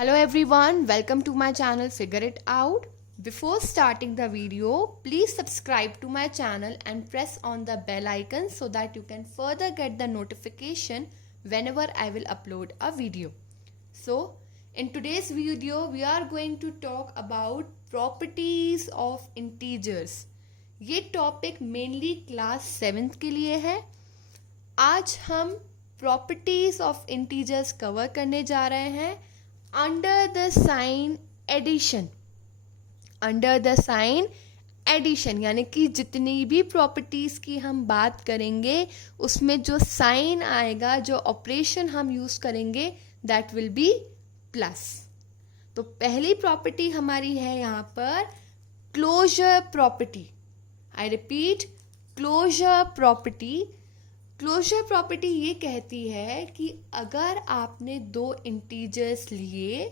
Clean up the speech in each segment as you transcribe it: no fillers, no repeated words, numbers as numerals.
Hello everyone, welcome to my channel Figure It Out. Before starting the video, please subscribe to my channel and press on the bell icon so that you can further get the notification whenever I will upload a video. So, in today's video, we are going to talk about properties of integers. ये topic mainly class 7th के लिए है. आज हम properties of integers cover करने जा रहे हैं under the sign addition. Under the sign addition यानी कि जितनी भी प्रॉपर्टीज की हम बात करेंगे उसमें जो साइन आएगा, जो ऑपरेशन हम यूज करेंगे, दैट विल बी प्लस. तो पहली प्रॉपर्टी हमारी है यहाँ पर closure property. I repeat, closure property. Closure property ये कहती है कि अगर आपने दो इंटीजर्स लिए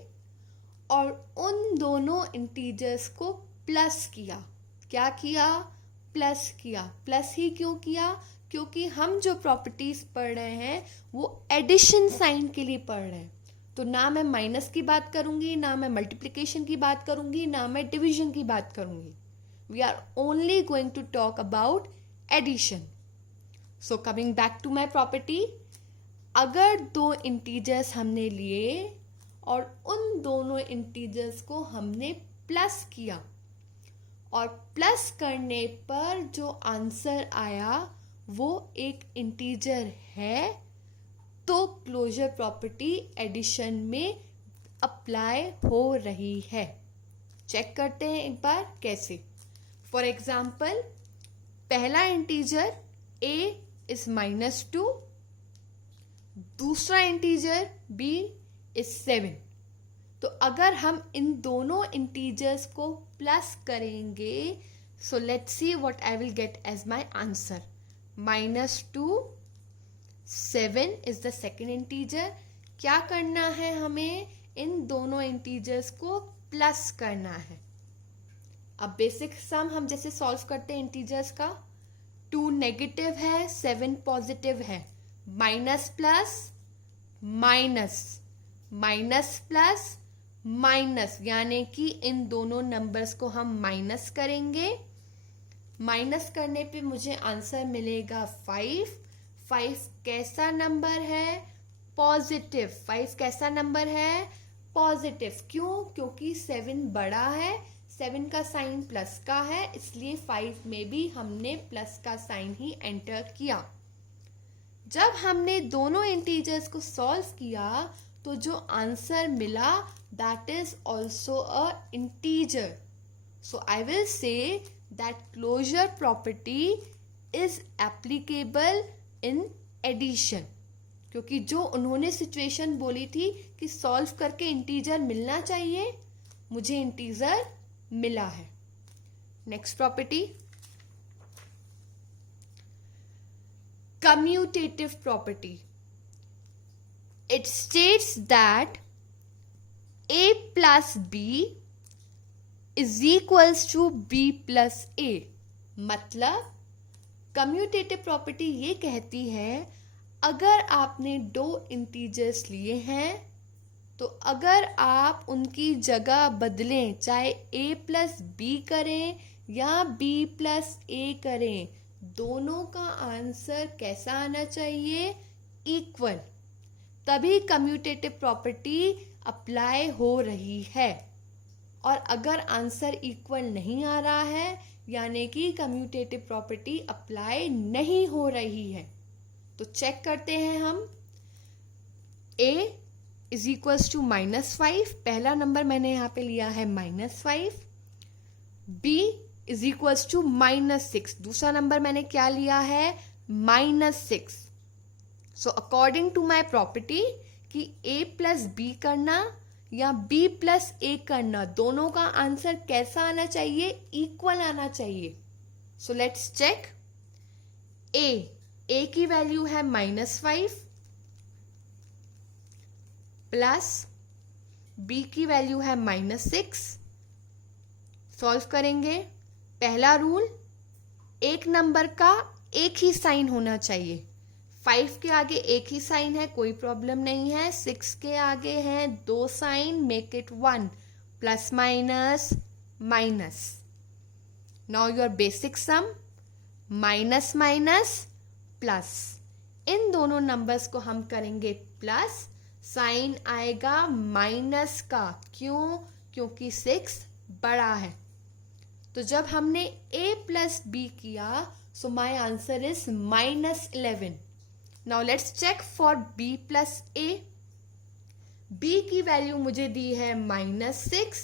और उन दोनों इंटीजर्स को प्लस किया. क्या किया? प्लस किया. प्लस ही क्यों किया? क्योंकि हम जो प्रॉपर्टीज पढ़ रहे हैं वो एडिशन साइन के लिए पढ़ रहे हैं. तो ना मैं माइनस की बात करूंगी, ना मैं मल्टीप्लिकेशन की बात करूंगी, ना मैं डिवीजन की बात करूंगी. We are only going to talk about addition. So coming back to my property, अगर दो इंटीजर्स हमने लिए और उन दोनों इंटीजर्स को हमने प्लस किया और प्लस करने पर जो आंसर आया वो एक इंटीजर है, तो क्लोजर प्रॉपर्टी एडिशन में अप्लाई हो रही है. चेक करते हैं एक बार कैसे. फॉर एग्जाम्पल, पहला इंटीजर a is -2, दूसरा इंटीजर b is 7. तो अगर हम इन दोनों इंटीजर्स को प्लस करेंगे, so let's see what I will get as my answer. -2, 7 is the second integer. क्या करना है? हमें इन दोनों इंटीजर्स को प्लस करना है. अब बेसिक सम हम जैसे सॉल्व करते हैं इंटीजर्स का, 2 नेगेटिव है, 7 पॉजिटिव है. Minus plus minus, minus plus minus, यानी कि इन दोनों नंबर्स को हम माइनस करेंगे. माइनस करने पे मुझे आंसर मिलेगा 5. 5 कैसा नंबर है? पॉजिटिव. 5 कैसा नंबर है? पॉजिटिव. क्यों? क्योंकि 7 बड़ा है, 7 का साइन प्लस का है, इसलिए 5 में भी हमने प्लस का साइन ही एंटर किया. जब हमने दोनों इंटीजर्स को सॉल्व किया तो जो आंसर मिला that is also a integer. So I will say that closure property is applicable in addition. क्योंकि जो उन्होंने सिचुएशन बोली थी कि सॉल्व करके इंटीजर मिलना चाहिए, मुझे इंटीजर मिला है. Next property, commutative property. It states that a plus b is equals to b plus a. मतलब कम्यूटेटिव प्रॉपर्टी ये कहती है अगर आपने दो इंटीजर्स लिए हैं तो अगर आप उनकी जगह बदलें, चाहे a प्लस बी करें या b प्लस a करें, दोनों का आंसर कैसा आना चाहिए? इक्वल. तभी कम्यूटेटिव प्रॉपर्टी अप्लाई हो रही है. और अगर आंसर इक्वल नहीं आ रहा है यानी कि कम्यूटेटिव प्रॉपर्टी अप्लाई नहीं हो रही है. तो चेक करते हैं हम. a इज इक्वल्स टू -5, पहला नंबर मैंने यहाँ पे लिया है -5. b इज इक्वल्स टू -6, दूसरा नंबर मैंने क्या लिया है? -6. So according to my property कि a प्लस बी करना या b प्लस a करना, दोनों का आंसर कैसा आना चाहिए? इक्वल आना चाहिए. So let's check. a की वैल्यू है -5 प्लस b की वैल्यू है -6. सॉल्व करेंगे. पहला रूल, एक नंबर का एक ही साइन होना चाहिए. 5 के आगे एक ही साइन है, कोई प्रॉब्लम नहीं है. 6 के आगे हैं 2 sign, make it 1. Plus minus minus. Now your basic sum, minus minus plus. इन दोनों नंबर्स को हम करेंगे प्लस, साइन आएगा माइनस का. क्यों? क्योंकि 6 बड़ा है. तो जब हमने a प्लस b किया, so my answer is -11. Now let's check for b plus a. b की वैल्यू मुझे दी है -6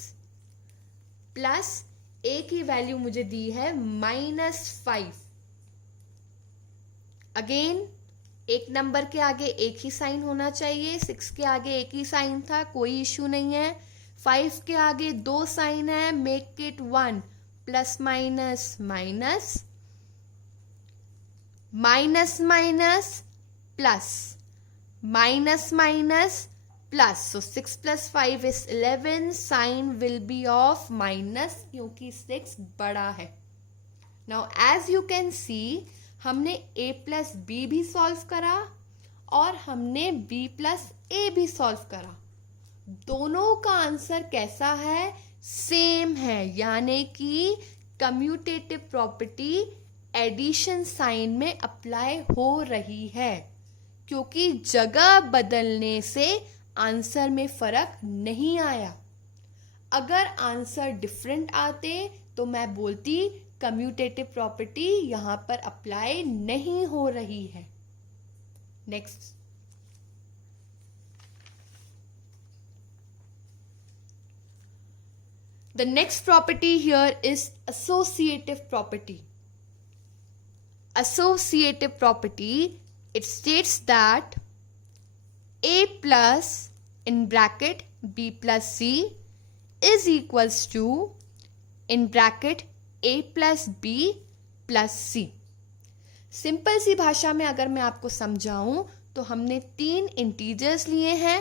प्लस a की वैल्यू मुझे दी है -5. अगेन एक नंबर के आगे एक ही साइन होना चाहिए. 6 के आगे एक ही साइन था, कोई इश्यू नहीं है. 5 के आगे 2 साइन है, make it 1. Plus minus minus, minus minus plus, minus minus plus. So 6 plus 5 is 11. Sign will be of minus क्योंकि 6 बड़ा है. Now as you can see, हमने a प्लस बी भी सॉल्व करा और हमने b प्लस a भी सॉल्व करा. दोनों का आंसर कैसा है? सेम है. यानी कि कम्यूटेटिव प्रॉपर्टी एडिशन साइन में अप्लाई हो रही है, क्योंकि जगह बदलने से आंसर में फर्क नहीं आया. अगर आंसर डिफरेंट आते तो मैं बोलती कम्यूटेटिव प्रॉपर्टी यहां पर अप्लाई नहीं हो रही है. Next, the next property here is associative property. Associative property, it states that a plus in bracket b plus c is equals to in bracket a plus b plus c. Simple सी भाषा में अगर मैं आपको समझाऊं तो हमने 3 integers लिए हैं.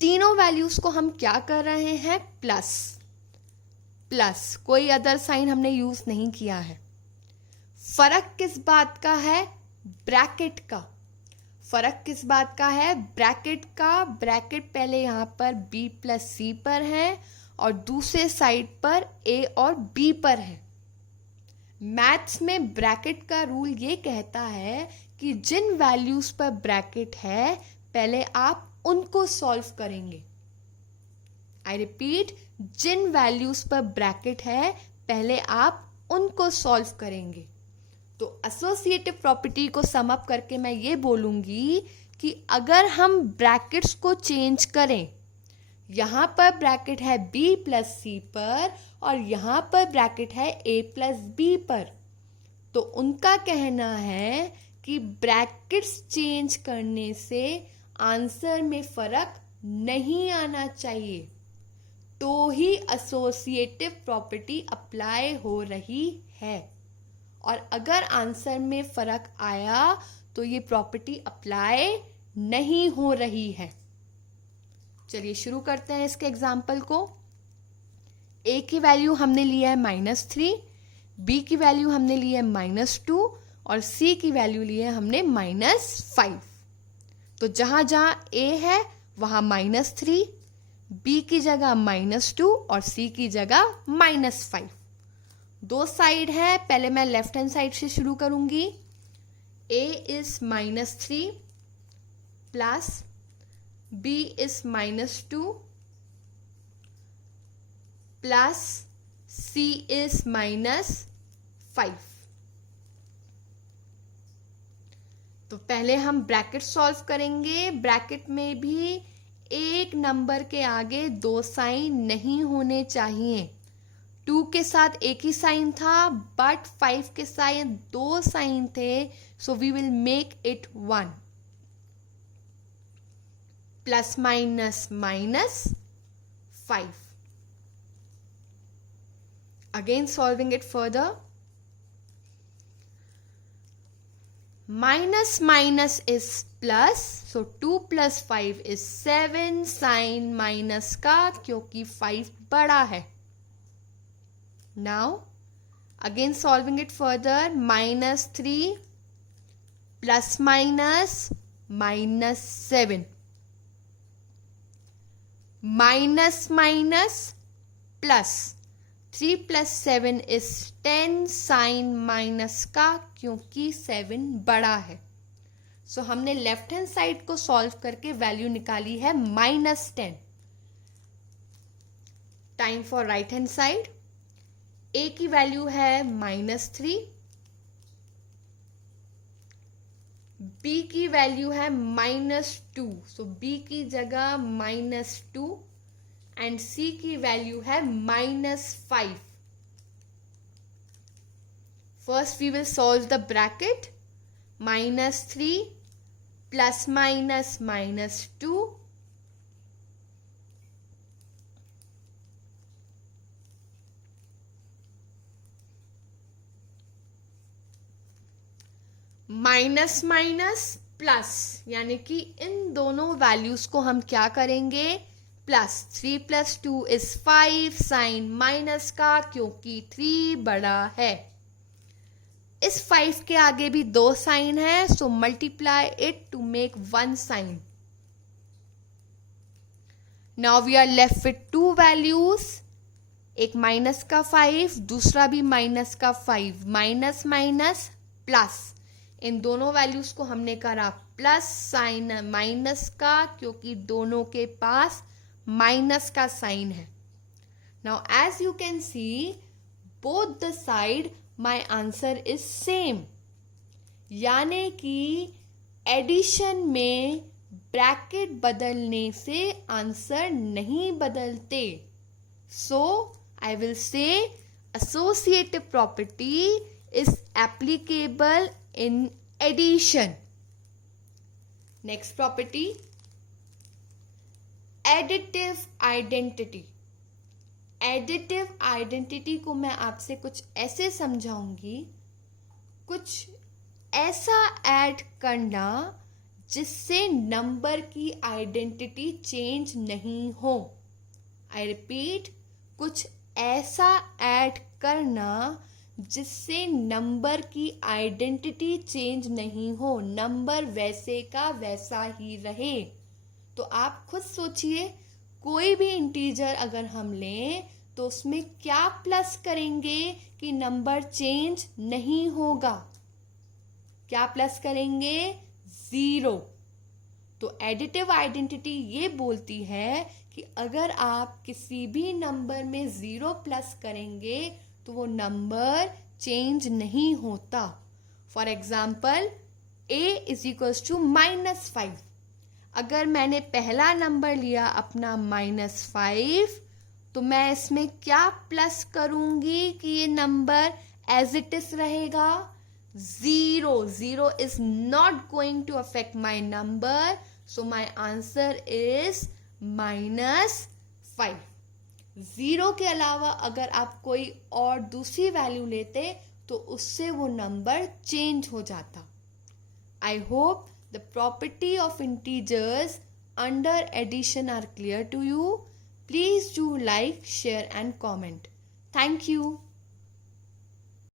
तीनों वैल्यूज को हम क्या कर रहे हैं? प्लस. प्लस, कोई अदर साइन हमने यूज नहीं किया है. फर्क किस बात का है? ब्रैकेट का. फर्क किस बात का है? ब्रैकेट का. ब्रैकेट पहले यहां पर b प्लस सी पर है और दूसरे साइड पर a और b पर है. मैथ्स में ब्रैकेट का रूल ये कहता है कि जिन वैल्यूज पर ब्रैकेट है पहले आप उनको सॉल्व करेंगे. आई रिपीट, जिन वैल्यूज पर ब्रैकेट है पहले आप उनको सॉल्व करेंगे. तो एसोसिएटिव प्रॉपर्टी को सम अप करके मैं ये बोलूंगी कि अगर हम ब्रैकेट्स को चेंज करें, यहां पर ब्रैकेट है b प्लस सी पर और यहां पर ब्रैकेट है a प्लस b पर, तो उनका कहना है कि ब्रैकेट्स चेंज करने से आंसर में फर्क नहीं आना चाहिए, तो ही एसोसिएटिव प्रॉपर्टी अप्लाई हो रही है. और अगर आंसर में फर्क आया तो ये प्रॉपर्टी अप्लाई नहीं हो रही है. चलिए शुरू करते हैं इसके एग्जाम्पल को. a की वैल्यू हमने लिया है -3, b की वैल्यू हमने ली है -2 और c की वैल्यू ली है हमने -5. तो जहां जहां a है वहां -3, b की जगह -2 और c की जगह -5. दो साइड है, पहले मैं लेफ्ट हैंड साइड से शुरू करूंगी. a is -3 plus b is -2 plus c is -5. तो पहले हम ब्रैकेट सॉल्व करेंगे. ब्रैकेट में भी एक नंबर के आगे 2 साइन नहीं होने चाहिए. 2 के साथ एक ही साइन था बट 5 के साथ 2 साइन थे, so we will make it 1. Plus minus minus 5. Again solving it further. Minus minus is plus, so 2 plus 5 is 7. Sign minus का क्योंकि 5 बड़ा है. Now again solving it further. -3 plus minus minus 7, minus minus plus 3 plus 7 is 10 sign minus का, क्योंकि 7 बड़ा है। So हमने left hand side को सॉल्व करके वैल्यू निकाली है -10। Time for right hand side. A की वैल्यू है -3, बी की वैल्यू है -2, सो बी की जगह -2 एंड सी की वैल्यू है -5। First we will solve the bracket. -3 plus minus -2 minus minus plus, यानी कि इन दोनों वैल्यूज को हम क्या करेंगे, प्लस 3 + 2 is 5 साइन माइनस का, क्योंकि 3 बड़ा है। इस 5 के आगे भी 2 साइन है, so multiply it to make 1 sign. Now we are left with 2 values, एक माइनस का 5, दूसरा भी माइनस का 5, माइनस माइनस प्लस। इन दोनों वैल्यूज को हमने करा प्लस साइन माइनस का, क्योंकि दोनों के पास माइनस का साइन है। Now as you can see both the side my answer is same, यानी कि एडिशन में ब्रैकेट बदलने से आंसर नहीं बदलते। So I will say associative property is applicable in addition. Next property, additive identity. Additive identity को मैं आपसे कुछ ऐसे समझाऊंगी, कुछ ऐसा ऐड करना जिससे नंबर की आइडेंटिटी चेंज नहीं हो। आई रिपीट, कुछ ऐसा ऐड करना जिससे नंबर की आइडेंटिटी चेंज नहीं हो, नंबर वैसे का वैसा ही रहे। तो आप खुद सोचिए, कोई भी इंटीजर अगर हम लें तो उसमें क्या प्लस करेंगे कि नंबर चेंज नहीं होगा? क्या प्लस करेंगे? 0। तो एडिटिव आइडेंटिटी ये बोलती है कि अगर आप किसी भी नंबर में 0 प्लस करेंगे तो वो नंबर चेंज नहीं होता। For example, a = -5। अगर मैंने पहला नंबर लिया अपना -5, तो मैं इसमें क्या प्लस करूंगी कि ये नंबर एज इट इज रहेगा? 0. 0 is not going to affect my number, so my answer is -5. 0 के अलावा अगर आप कोई और दूसरी वैल्यू लेते तो उससे वो नंबर चेंज हो जाता। I hope the property of integers under addition are clear to you. Please do like, share and comment. Thank you.